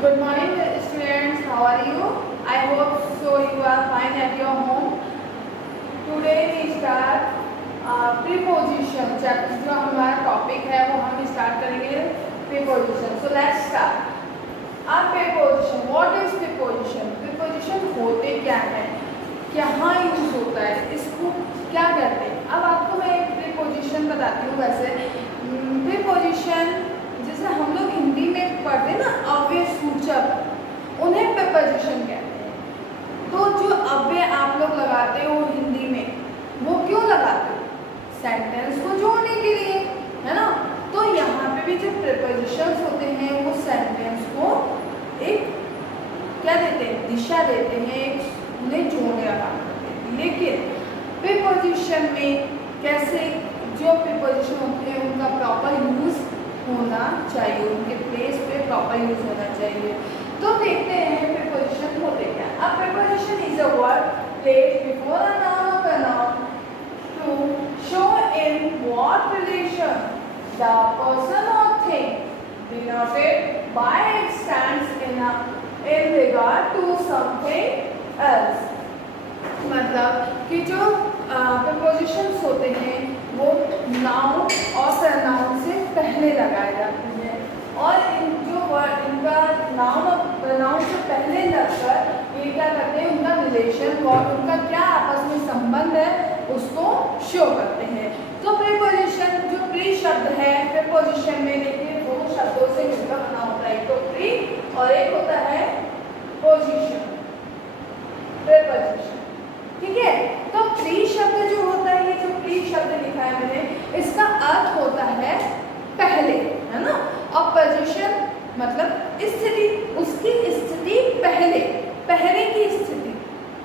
Good morning, students. How are you? I hope so. You are fine at your home. Today we start preposition. Chapter जो हमारा topic है वो हम start करेंगे preposition. So let's start. Preposition. What is preposition? Preposition होते क्या है? कहाँ यूज होता है? इसको क्या कहते हैं? अब आपको मैं एक preposition बताती हूँ. वैसे preposition जैसे हम लोग हिंदी में पढ़ते हैं ना, अव्यय सूचक, उन्हें preposition कहते हैं. तो जो अव्यय आप लोग लगाते हो हिंदी में, वो क्यों लगाते हो? सेंटेंस को जोड़ने के लिए, है ना. तो यहाँ पे भी जो prepositions होते हैं वो सेंटेंस को एक क्या देते हैं? दिशा देते हैं, उन्हें जोड़ने का काम करते हैं. लेकिन preposition में कैसे जो preposition होते हैं उनका प्रॉपर यूज होना चाहिए, उनके प्लेस पे प्रॉपर यूज होना चाहिए. तो देखते हैं preposition होते क्या. अब preposition is a word placed before a noun or pronoun to show in what relation the person or thing denoted by it stands in regard to something else. मतलब कि जो prepositions होते हैं वो नाउन और प्रोनाउन से पहले लगाए जाते हैं, और इन जो वर्ड इनका नाउन और प्रोनाउन से पहले लगकर ये क्या करते हैं? उनका रिलेशन और उनका क्या आपस में संबंध है उसको शो करते हैं. तो प्रीपोजिशन जो प्री शब्द है प्रीपोजिशन में देखिए दो शब्दों से मिलकर बना होता है, एक तो प्री और एक होता है पोजिशन, प्रीपोजिशन. ठीक है. तो प्री शब्द जो होता है, ये जो प्री शब्द लिखा है मैंने, इसका अर्थ होता है पहले, है ना. और पोजीशन मतलब स्थिति, उसकी स्थिति पहले, पहले की स्थिति,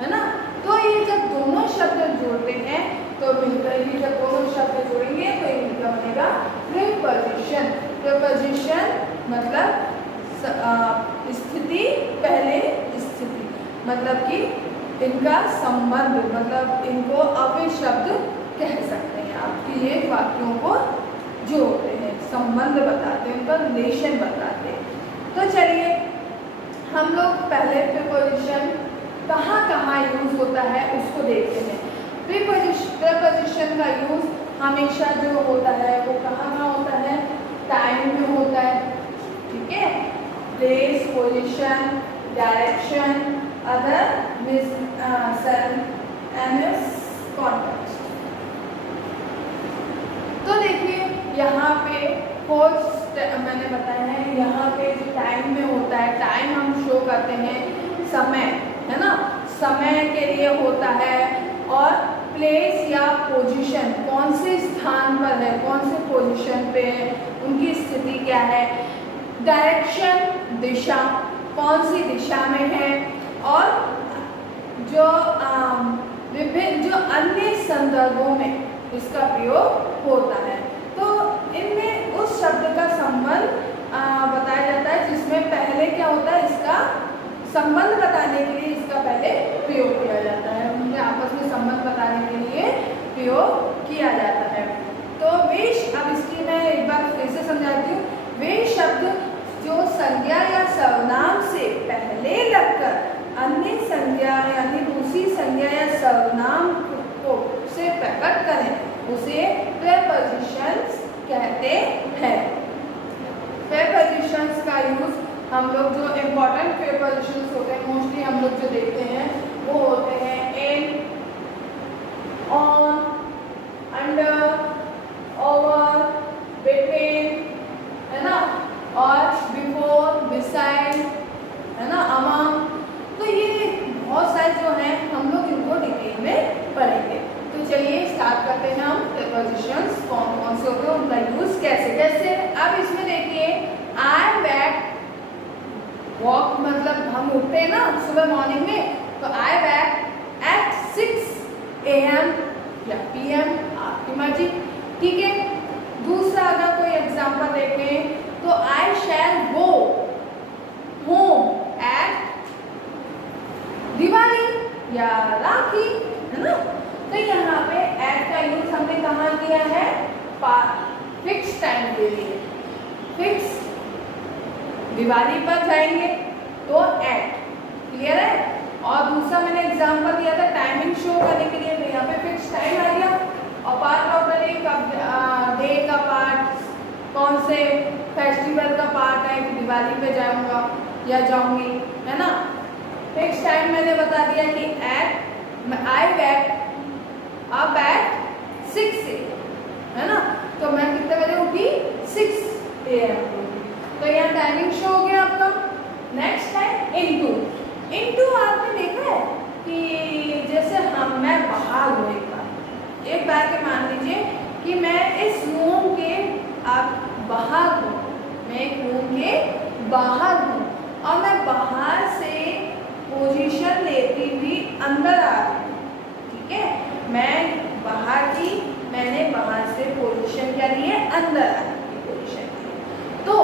है ना. तो ये जब दोनों शब्द जोड़ते हैं तो मिलकर ही जब दोनों शब्द जोड़ेंगे तो ये मिलकर बनेगा प्रीपोजिशन. प्रीपोजिशन मतलब स्थिति, पहले स्थिति, मतलब कि इनका संबंध, मतलब इनको अव्यय शब्द कह सकते हैं. आपकी ये वाक्यों को जोड़ते हैं, संबंध बताते हैं, उनका रिलेशन बताते हैं. तो चलिए हम लोग पहले प्रीपोजिशन कहाँ कहाँ यूज होता है उसको देखते हैं. प्रीपोजिशन का यूज हमेशा जो होता है वो कहाँ कहाँ होता है? टाइम में होता है. ठीक है. Place, position, direction, other context. तो देखिए यहाँ पे फर्स्ट मैंने बताया है, यहाँ पे जो टाइम में होता है, टाइम हम शो करते हैं समय, है ना, समय के लिए होता है. और प्लेस या पोजीशन, कौन से स्थान पर है, कौन से पोजीशन पे है, उनकी स्थिति क्या है. डायरेक्शन, दिशा, कौन सी दिशा में है. और जो विभिन्न जो अन्य संदर्भों में इसका प्रयोग होता है. तो इनमें उस शब्द का संबंध बताया जाता है जिसमें पहले क्या होता है, इसका संबंध बताने के लिए इसका पहले प्रयोग किया जाता है, उनके आपस में संबंध बताने के लिए प्रयोग किया जाता है. तो वे, अब इसकी मैं एक बार फिर से समझाती हूँ. वे शब्द जो संज्ञा या सर्वनाम से पहले लगकर अन्य संज्ञा यानी दूसरी संज्ञा या सर्वनाम को से प्रकट करें उसे प्रीपोजिशंस कहते हैं. प्रीपोजिशंस का यूज हम लोग जो इम्पोर्टेंट प्रीपोजिशंस होते हैं मोस्टली हम लोग जो देखते हैं वो होते हैं इन, ऑन, अंडर, ओवर, बिटवीन, है ना, और बिफोर, बिसाइड, है ना, अमंग. तो ये बहुत सारे जो हैं हम लोग इनको डिटेल में पढ़ेंगे. तो चलिए स्टार्ट करते हैं हम प्रीपोजिशंस कौन कौन से होते हैं, उनका यूज कैसे कैसे. अब इसमें देखिए आई बैक, वॉक मतलब हम उठते हैं ना सुबह मॉर्निंग में, तो आई बैक एट 6 AM या PM, आपकी मर्जी. ठीक है. दूसरा अगर कोई एग्जाम्पल देखें तो आई शैल गो होम एट दिवाली या राखी, है ना. तो यहाँ पे एट का यूज हमने कहाँ किया है? फिक्स टाइम के लिए. फिक्स दिवाली पर जाएंगे क्लियर है। और दूसरा मैंने एग्जांपल दिया था टाइमिंग शो करने के लिए, तो यहाँ पे फिक्स टाइम आ गया। और पार्ट ऑफ द डे का पार्ट कौन से फेस्टिवल का पार्ट है कि दिवाली पे जाऊंगा या जाऊंगी, है ना। फिक्स टाइम मैंने बता दिया कि आई वेक अप एट 6 है ना। तो मैं कितने बजे उठी? 6 AM। तो यहाँ टाइमिंग शो हो गया आपका। नेक्स्ट है इनटू। इनटू आपने देखा है कि जैसे मैं बाहर हूँ, एक बार के मान लीजिए कि मैं इस रूम के आप बाहर हूँ, मैं एक रूम के बाहर हूँ और मैं बाहर से पोजीशन लेती हुई अंदर आ रही हूँ, ठीक है। मैंने बाहर से पोजीशन क्या ली है? अंदर आने की पोजीशन ली है। तो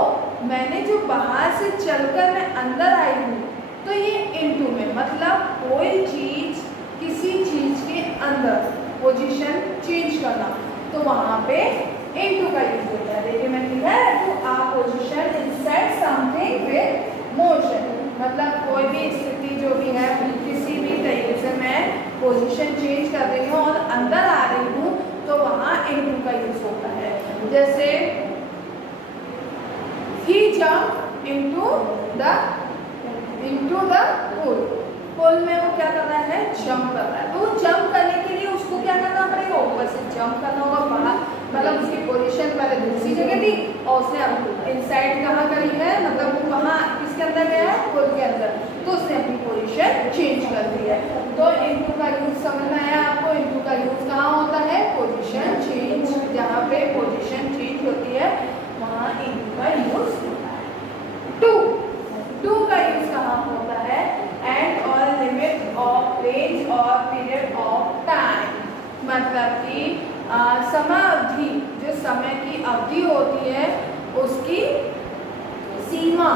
मैंने जो बाहर से चलकर मैं अंदर आई हूँ, तो ये इनटू में मतलब कोई चीज किसी चीज के अंदर पोजीशन चेंज करना, तो वहां पे इनटू का यूज होता है। देखिए मैंने लिखा है to a position inside something with motion, मतलब कोई भी स्थिति जो भी है किसी भी तरीके से मैं पोजीशन चेंज कर रही हूँ और अंदर आ रही हूँ, तो वहाँ इनटू का यूज होता है। जैसे he jumped into the pool में वो क्या कर रहा है? जंप कर रहा है। तो वो जंप करने के लिए उसको क्या करना पड़ेगा? ऊपर से जंप करना होगा बाहर, मतलब उसकी पोजीशन पहले दूसरी जगह थी और उसने अब इनसाइड कहाँ करी है, मतलब वो कहाँ किसके अंदर गया है? पूल के अंदर, तो उसने अपनी पोजीशन चेंज कर दी है। तो इनटू का यूज समझ में आया आपको? इनटू का यूज कहाँ होता है? पोजीशन चेंज, जहाँ पे पोजीशन चेंज होती है वहाँ इनटू का यूज होता है। टू का यूज कहाँ होता है? एंड और लिमिट ऑफ रेंज और पीरियड ऑफ टाइम, मतलब कि समय अवधि, जो समय की अवधि होती है उसकी सीमा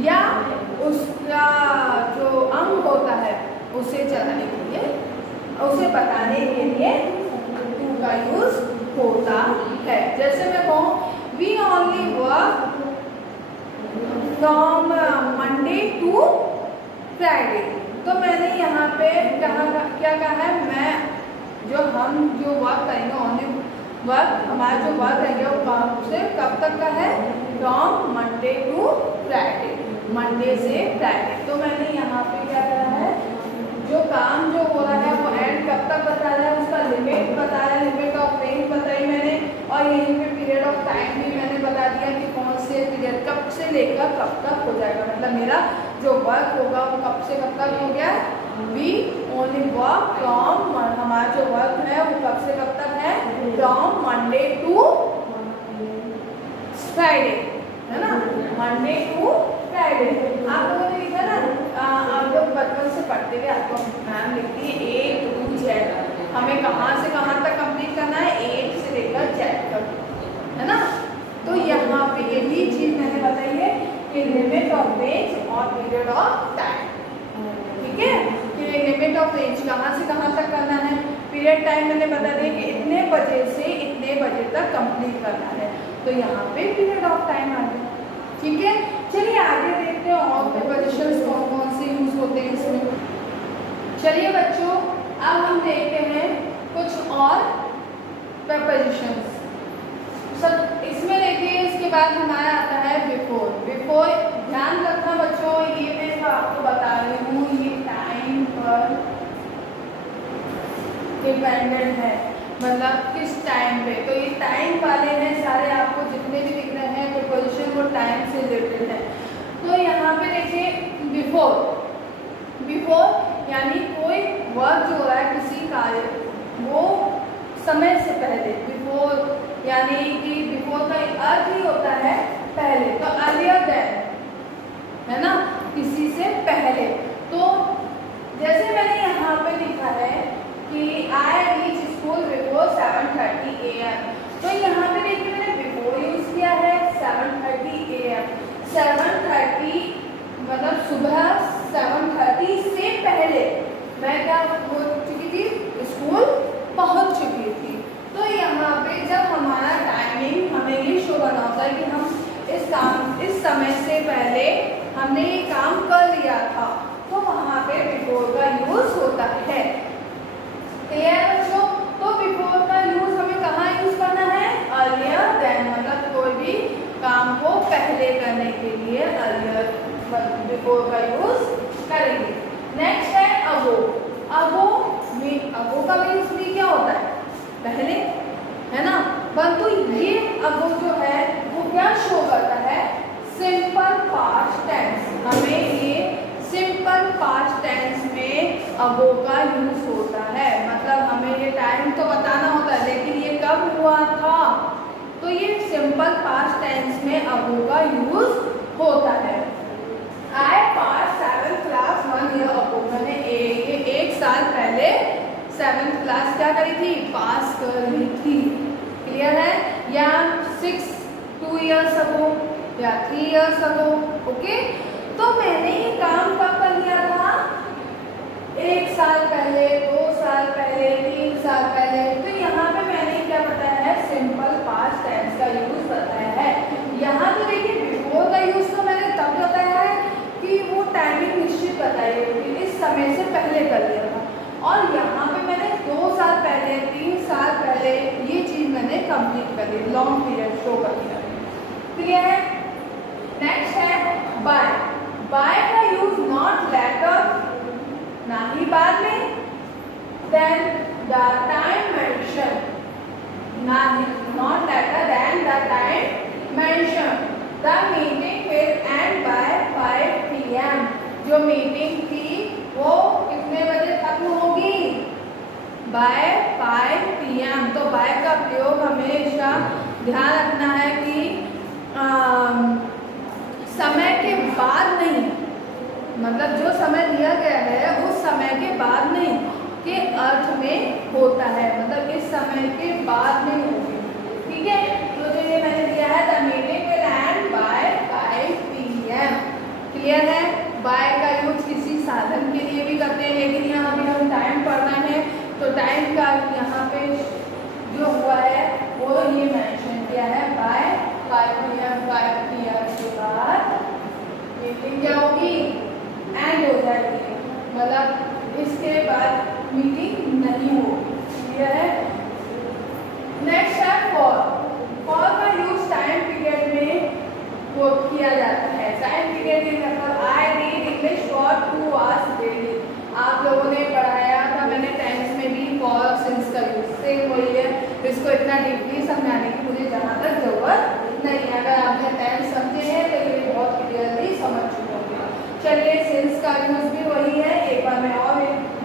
या उसका जो अंग होता है उसे चलाने के लिए, उसे बताने के लिए टू का यूज होता है। जैसे मैं कहूँ we only work from Monday to Friday, तो मैंने यहाँ पे क्या कहा है? हम जो वर्क करेंगे ओनली वर्क, हमारा जो वर्क रहेंगे वो कब से कब तक का है? From Monday to Friday, Monday से फ्राइडे। तो मैंने यहाँ पे क्या करा है? जो काम जो हो रहा है वो एंड कब तक बता रहा है, उसका लिमिट बताया, लिमिट ऑफ रेंज बताई मैंने, और यहीं पे पीरियड ऑफ टाइम भी मैंने बता दिया कि कौन से पीरियड कब से लेकर कब तक हो जाएगा, मतलब मेरा जो वर्क होगा वो कब से कब तक हो गया? वी ओनली वर्क फ्रॉम, हमारा जो वर्क है वो कब से कब तक है? फ्रॉम मंडे टू फ्राइडे, है ना, मंडे टू फ्राइडे। आप लोगों ने लिखा ना, आप लोग बचपन से पढ़ते हुए आपको मैम लिखती है A to Z, हमें कहाँ से कहाँ तक कंप्लीट करना है? A से लेकर Z तक, है ना। तो यहाँ पे यही चीज मैंने बताई है कि लिमिट ऑफ रेंज और पीरियड ऑफ टाइम, ठीक है। कि लिमिट ऑफ रेंज कहाँ से कहाँ तक करना है, पीरियड टाइम मैंने बता दिया कि इतने बजे से इतने बजे तक कंप्लीट करना है, तो यहाँ पे पीरियड ऑफ टाइम आ गया, ठीक है। चलिए आगे देखते हैं और प्रीपोजिशंस कौन कौन से यूज होते हैं इसमें। चलिए बच्चों अब हम देखते हैं कुछ और प्रीपोजिशंस। सब इसमें देखिए, इसके बाद हमारा आता है बिफोर। बिफोर ध्यान रखना बच्चों, ये मैं तो आपको बता रही हूँ, ये टाइम पर डिपेंडेंट है, मतलब किस टाइम पे। तो ये टाइम वाले हैं सारे, आपको जितने भी दिख रहे हैं प्रीपोजिशन वो टाइम से रिलेटेड है। तो यहाँ पे देखिए बिफोर, बिफोर यानी कोई वर्क जो हो रहा है किसी कार्य, वो समय से पहले। बिफोर यानी कि बिफोर का अर्थ ही होता है पहले, तो अर्लियर देन, है ना, किसी से पहले। तो जैसे मैंने यहाँ पे लिखा है कि I reach school before 7:30 AM, तो यहाँ पे देखिए मैंने बिफोर यूज किया है 7:30 AM। 7:30 मतलब सुबह 7:30 से पहले मैं क्या हो चुकी थी? स्कूल पहुँच चुकी थी। तो यहाँ पे जब हमारा टाइमिंग हमें ये शो करना होता है कि हम इस समय से पहले हमने ये काम कर लिया था, तो बिफोर का यूज होता है। क्लियर है बच्चों? तो बिफोर का यूज हमें कहाँ यूज करना है? अर्लियर देन, मतलब कोई भी काम को पहले करने के लिए अर्लियर बिफोर का यूज करेंगे। नेक्स्ट है अबो। अबो का मीन्स भी क्या होता है? पहले, है ना? परंतु ये अबो जो है वो क्या शो करता है? Simple past tense. हमें ये सिंपल पास्ट टेंस में अबो का यूज होता है, मतलब हमें ये टाइम तो बताना होता है लेकिन ये कब हुआ था, तो ये सिंपल पास्ट टेंस में अबो का यूज होता है। I passed 7th class 1 year ago। मैंने एक साल पहले 7th क्लास क्या करी थी? पास कर ली थी। क्लियर है? या 2 years ago या 3 years ago। ओके, तो मैंने ये काम कब कर लिया था? 1 साल पहले, 2 साल पहले, 3 साल पहले। तो यहाँ पे मैंने क्या बताया है? सिंपल पास्ट टेंस का यूज बताया है। यहाँ तो देखिए बिफोर का यूज तो मैंने तब बताया है कि वो टाइमिंग निश्चित बताई है कि इस समय से पहले कर लिया था, और यहाँ पे मैंने 2 साल पहले, 3 साल पहले ये चीज मैंने कंप्लीट कर ली, लॉन्ग पीरियड शो कर दिया। क्लियर है? नेक्स्ट है बाय। बाय का यूज नॉट लेटर, ना ही बाद में, than the time mention, not later than the time mention. The meeting will end by 5 PM। जो मीटिंग थी वो कितने बजे खत्म होगी? Bye 5 PM। तो बाय का प्रयोग हमेशा ध्यान रखना है कि समय के बाद नहीं, मतलब जो समय दिया गया है उस समय के बाद नहीं के अर्थ में होता है, मतलब इस समय के बाद नहीं होगी। ठीक है, तो जो ये मैंने दिया है the meeting will end by 5 PM। Clear है? बाय का यूज किसी साधन के लिए भी करते हैं, लेकिन यहाँ पे हम टाइम पढ़ना है तो टाइम का यहाँ पे जो हुआ है वो ये मेंशन किया है बाय 5 PM। 5 PM के बाद मीटिंग क्या होगी? एंड हो जाएगी, मतलब इसके बाद मीटिंग नहीं होगी। क्लियर है? नेक्स्ट है फॉर। फॉर का यूज टाइम पीरियड में वो किया जाता है। टाइम पीरियड में मतलब I read English for 2 hours daily. आप लोगों ने पढ़ाया था, मैंने टेंस में भी फॉर सिंस का यूज सेम वही है। इसको इतना डीपली समझाने की मुझे जहाँ तक जरूरत नहीं है। अगर आपने टेंस समझे हैं तो ये बहुत क्लियरली समझ चुके होंगे। चलिए, सिंस का यूज भी वही है, एक बार मैं और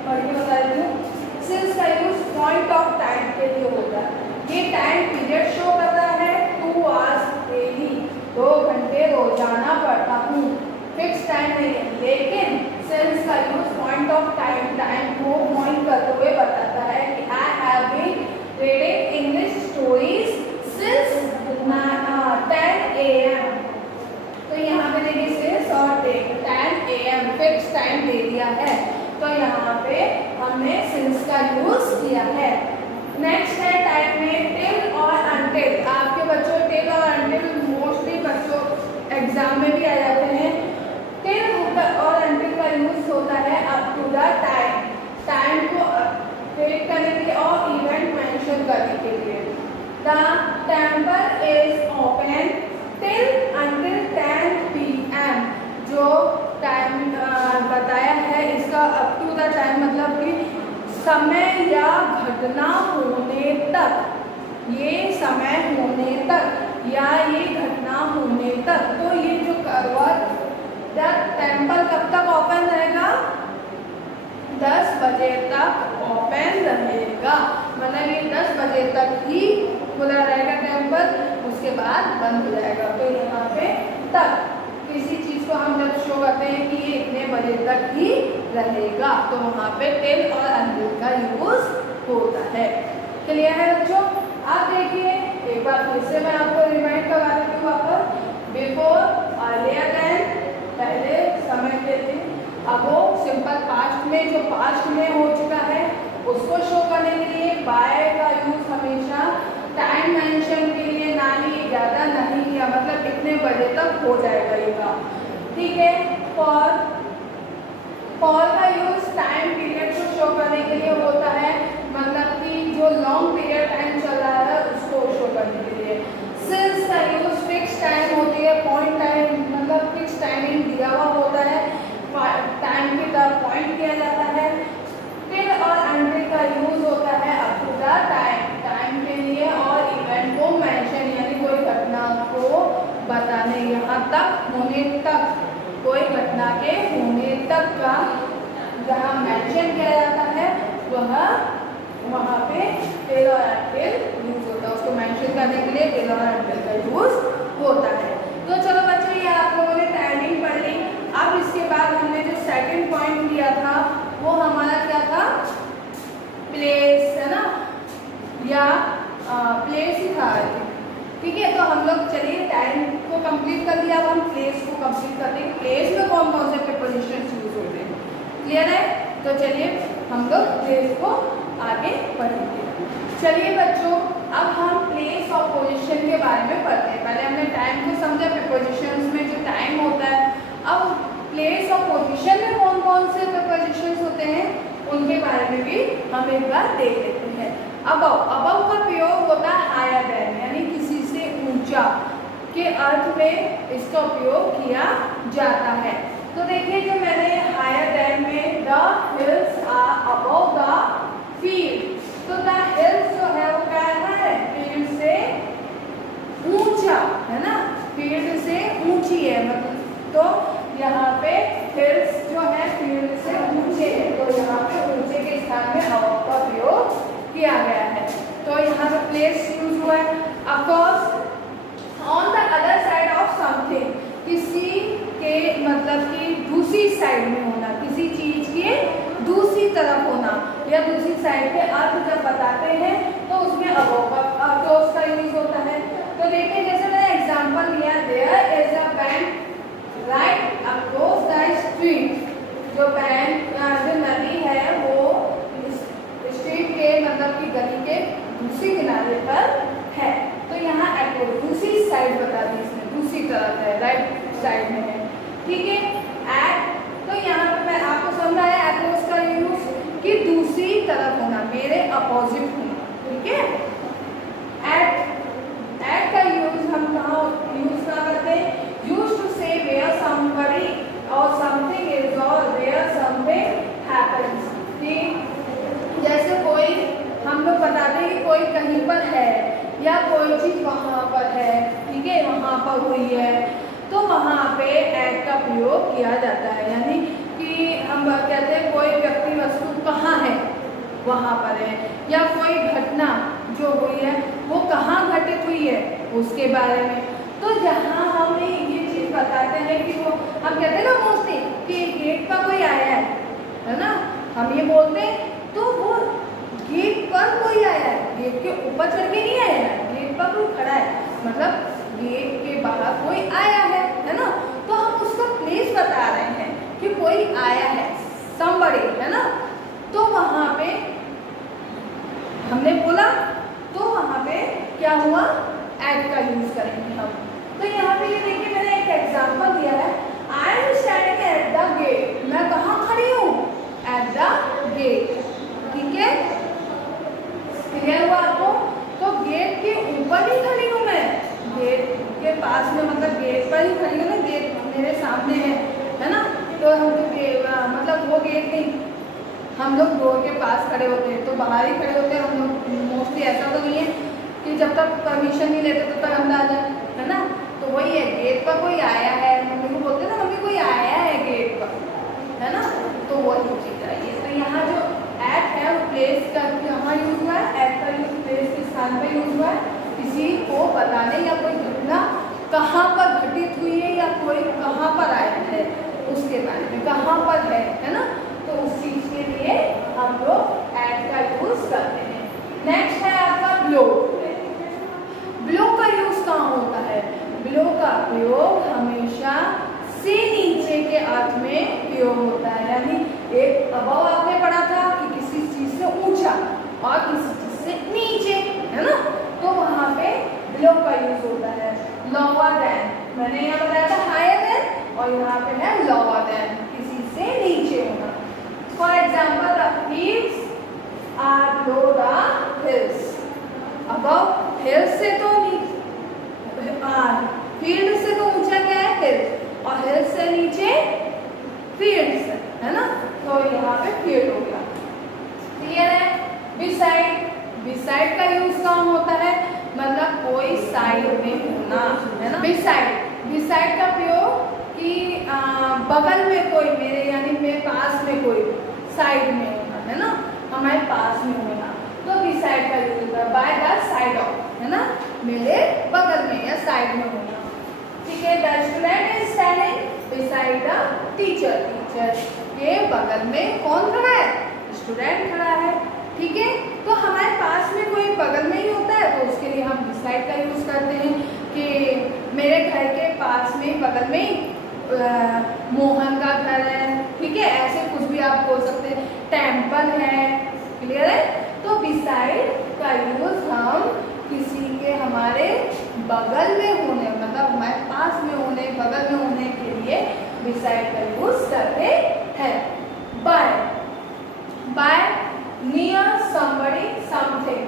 पढ़ के बता देती हूँ। सिंस का यूज पॉइंट ऑफ टाइम के लिए होता है। ये टाइम पीरियड शो कर रहा है 2 hours डेली, 2 घंटे रोजाना पढ़ता हूँ, फिक्स टाइम नहीं है। लेकिन सिंस का use point of time, time को पॉइंट करते हुए बताता है कि I have been reading English stories since 10 AM। तो यहाँ पे देखिए सिंस और 10 AM फिक्स टाइम दे दिया है, तो यहाँ पे हमने सिंस का यूज किया है। नेक्स्ट है टाइम में टिल और अनटिल। आपके बच्चों टिल और अनटिल मोस्टली बच्चों एग्जाम में भी आ जाते हैं। टिल और अनटिल का यूज होता है up to the time, time को अपडेट करने के लिए और इवेंट मेंशन करने के लिए। The temple is open till until 10 PM। जो टाइम बताया है इसका अप टू द टाइम मतलब कि समय या घटना होने तक, ये समय होने तक या ये घटना होने तक। तो ये जो द टेम्पल कब तक ओपन रहेगा? 10 बजे तक ओपन रहेगा, मतलब ये 10 बजे तक ही खुला रहेगा टेम्पल, उसके बाद बंद हो जाएगा। तो यहाँ पे तक किसी चीज को हम जब शो करते हैं कि ये इतने बजे तक ही रहेगा, तो वहाँ पे टिल और अनटिल का यूज होता है। क्लियर है बच्चों? आप देखिए एक बार फिर से मैं आपको रिमाइंड करवा देती हूँ वापस। बिफोर, अर्लियर देन, पहले समय के लिए। अब वो सिंपल पास्ट में, जो पास्ट में हो चुका है उसको शो करने के लिए बाय का यूज हमेशा टाइम मेंशन के लिए, ना ही ज़्यादा नहीं किया, मतलब इतने बजे तक हो जाएगा ये काम। ठीक है। फॉर का यूज जहाँ मेंशन किया जाता है वहाँ पे टेलोरैक्टिल यूज होता है, उसको मेंशन करने के लिए टेलोरैक्टिल का यूज होता है। तो चलो बच्चों, ये आप लोगों ने टाइमिंग पढ़ ली। अब इसके बाद हमने जो सेकंड पॉइंट लिया था वो हमारा क्या था, प्लेस, है ना, या प्लेस ही था, ठीक है। तो हम लोग चलिए टाइम को कंप्लीट कर दिया, अब हम प्लेस को कंप्लीट करते हैं। प्लेस में कौन कौन से प्रीपोजिशंस यूज होते हैं, क्लियर है? तो चलिए हम लोग प्लेस को आगे पढ़ेंगे। चलिए बच्चों, अब हम प्लेस और पोजीशन के बारे में पढ़ते हैं। पहले हमने टाइम को समझा, प्रीपोजिशंस में जो टाइम होता है। अब प्लेस और पोजीशन में कौन कौन से प्रीपोजिशंस होते हैं उनके बारे में भी हम एक बार देख लेते हैं। अबव, अबव का प्रयोग होता है हायर देन, यानी किसी से ऊंचा के अर्थ में इसका उपयोग किया जाता है। तो देखिए, जो मैंने हायर देन में the hills are above the field, तो द हिल्स जो है वो क्या है, फील्ड से ऊंचा, है ना, फील्ड से ऊंची है, मतलब तो यहाँ पे हिल्स जो है फील्ड से ऊंचे है, तो यहाँ पे ऊंचे के स्थान में अबव का प्रयोग किया गया है। तो यहाँ पे प्लेस यूज हुआ है। Of course on the other side of something, किसी के मतलब कि दूसरी साइड में होना, किसी चीज के दूसरी तरफ होना या दूसरी साइड पे अर्थ जब बताते हैं तो उसमें अबव का तो उसका यूज होता है। तो देखिए, जैसे मैंने एग्जांपल लिया, there is a bank right across the street, जो बैंक जो नदी है वो स्ट्रीट के मतलब कि गली के दूसरी किनारे पर है। तो यहाँ दूसरी साइड बता दी इसने, दूसरी तरफ है, राइट साइड में है, ठीक है। एट, तो यहाँ पे मैं आपको समझाया एक्रॉस का यूज कि दूसरी तरफ होना, मेरे अपोजिट होना, ठीक है। एट का यूज हम कहाँ यूज करते हैं, यूज टू से वेयर समबडी और समथिंग इज और वेयर समथिंग हैपेंस, ठीक। जैसे कोई हम लोग बताते हैं कि कोई कहीं पर है या कोई चीज वहाँ पर है, ठीक है, वहाँ पर हुई है, तो वहाँ पे एट का प्रयोग किया जाता है। यानी कि हम कहते हैं कोई व्यक्ति वस्तु कहाँ है, वहाँ पर है, या कोई घटना जो हुई है वो कहाँ घटित हुई है उसके बारे में। तो जहाँ हम ये चीज़ बताते हैं कि वो हम कहते हैं ना मोस्टली कि गेट पर कोई आया है ना, हम ये बोलते हैं, तो वो गेट पर कोई आया है, गेट के ऊपर चढ़ के नहीं आया है, गेट पर कोई खड़ा है, मतलब गेट के बाहर कोई आया है ना। तो हम उसका प्लेस बता रहे हैं कि कोई आया है, somebody, है ना। तो वहाँ पे हमने बोला, तो वहाँ पे क्या हुआ, एट का यूज करेंगे हम। तो यहाँ पे ये देखिए, मैंने एक एग्जांपल दिया है, I am standing at the gate, मैं कहाँ खड़ी हूँ, एट द गेट, ठीक है, क्लियर हुआ आपको। तो गेट के ऊपर ही खड़ी हूँ मैं, गेट के पास में, मतलब गेट पर ही खड़ी हूँ ना, गेट मेरे सामने है ना। तो हम तो मतलब वो गेट नहीं, हम लोग डोर के पास खड़े होते हैं, तो बाहर ही खड़े होते हैं हम लोग मोस्टली। ऐसा तो नहीं है कि जब तक परमिशन नहीं लेते तब तक अंदर आ जाए, है ना। तो वही है, गेट पर कोई आया है, मम्मी को बोलते हैं ना, मम्मी कोई आया है गेट पर, है ना। तो वही चीज आई है। तो यहाँ जो एट है वो प्लेस का यहाँ यूज हुआ है, एट का यूज प्लेस के स्थान पे यूज हुआ है, किसी को बताने या कोई घटना कहाँ पर घटित हुई है या कोई कहाँ पर आया है उसके बारे में, कहाँ पर है ना। तो उस चीज के लिए हम लोग एट का यूज करते हैं। नेक्स्ट है आपका ब्लो। ब्लो का यूज कहाँ होता है, ब्लो का प्रयोग हमेशा से नीचे के अर्थ में प्रयोग होता है। यानी एक अबव आपने पढ़ा था कि किसी चीज से ऊंचा और किसी चीज से नीचे, है ना। तो वहाँ पे ब्लो का यूज होता है। लोअर देन, मैंने यहाँ बताया था हायर देन, और यहाँ पे है लोअर देन, किसी से नीचे होना। For example, the fields are below the hills. Above hills से तो फील्ड से तो ऊंचा क्या है, हिल्स, और हिल्स से नीचे फील्ड्स, है ना। तो यहाँ पे फील्ड हो गया, क्लियर है। बिसाइड, बिसाइड का यूज कहाँ होता है, मतलब कोई साइड में होना, है ना। बिसाइड, बिसाइड का प्रयोग कि बगल में कोई, मेरे यानी मेरे पास में कोई, साइड में होना, है ना, हमारे पास में होना। तो बिसाइड का यूज होता है बाय द साइड ऑफ, है ना, मेरे बगल में या साइड में होना। ठीक है, the student is standing beside the teacher, teacher के बगल में कौन खड़ा है? स्टूडेंट खड़ा है। ठीक है, तो हमारे पास में कोई बगल में ही होता है तो उसके लिए हम बिसाइड का यूज करते हैं कि मेरे घर के पास में बगल में मोहन का घर है। ठीक है, ऐसे कुछ भी आप बोल सकते हैं, टेम्पल है। क्लियर है? तो बिसाइड का यूज हम किसी के हमारे बगल में होने, मतलब हमारे पास में होने, बगल में होने के लिए बिसाइड का यूज करते हैं। By, by near somebody something,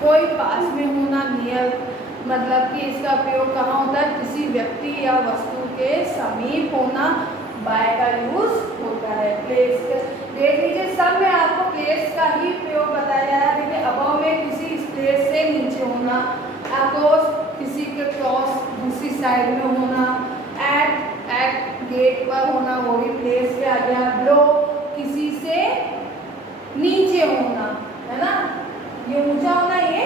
कोई पास में होना, नियर मतलब कि इसका प्रयोग कहाँ होता है? किसी व्यक्ति या वस्तु के समीप होना, बाय का यूज होता है। प्लेस, देख लीजिए सब में आपको प्लेस का ही प्रयोग बताया है। देखिए अबव में किसी प्लेस से नीचे होना, अक्रॉस किसी के क्रॉस दूसरी साइड में होना, एट गेट पर होना, वो भी प्लेस पे आ गया। बिलो किसी से नीचे होना, है ना, ये ऊंचा होना, ये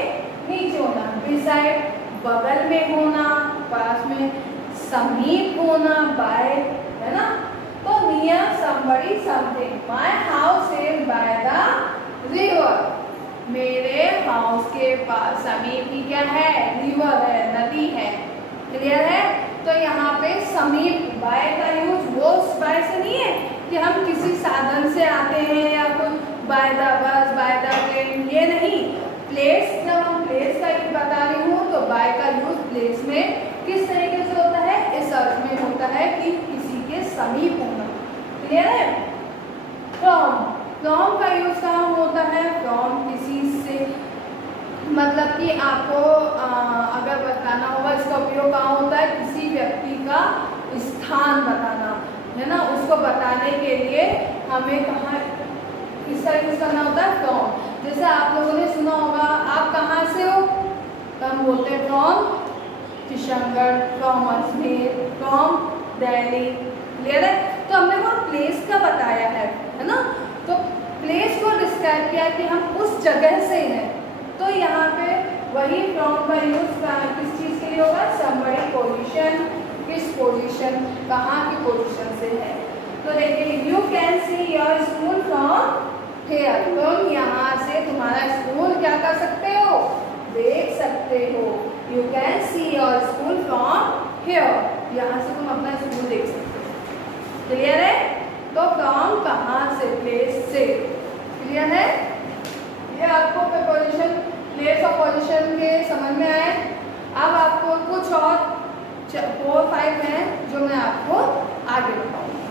नीचे होना। बिसाइड बगल में होना, पास में, समीप होना, बाय, है ना। तो near somebody something, my house is by the river, मेरे हाउस के पास समीप ही क्या है? रिवर है, नदी है। क्लियर है? तो यहाँ पे समीप बाय का यूज वो बाय से नहीं है कि हम किसी साधन से आते हैं या कोई by the bus, by the train, ये नहीं। प्लेस, जब हम प्लेस का यूज बता रही हूँ तो बाय का यूज प्लेस में किस तरीके से होता है? इस अर्थ में होता है कि किसी के समीप होना। क्लियर है? फ्रॉम, फ्रॉम का यूज कहाँ होता है? फ्रॉम किसी से, मतलब कि आपको अगर बताना होगा इसका उपयोग कहाँ होता है? किसी व्यक्ति का स्थान बताना, है ना, उसको बताने के लिए हमें कहाँ इसका यूज करना होता है? फ्रॉम। जैसे आप लोगों ने सुना होगा, आप कहाँ से हो? तो हम बोलते हैं from Kishangarh, from Ajmer, from Delhi. Clear है? तो हमने वो प्लेस का बताया है ना, तो प्लेस को डिस्क्राइब किया कि हम उस जगह से हैं। तो यहाँ पे वही फ्रॉम का यूज किस चीज़ के लिए होगा? समबडी पोजीशन, किस पोजीशन, कहाँ की पोजीशन से है। तो देखिए, you can see your school from here, तुम यहाँ से तुम्हारा स्कूल क्या कर सकते हो? देख सकते हो। You can see your school from here, यहाँ से तुम अपना स्कूल देख सकते हो। क्लियर है? तो फ्रॉम कहाँ से? प्लेस से। क्लियर है? ये आपको प्रीपोजिशन, प्लेस और पोजीशन के समझ में आए। अब आपको कुछ और 4-5 हैं जो मैं आपको आगे बताऊंगी।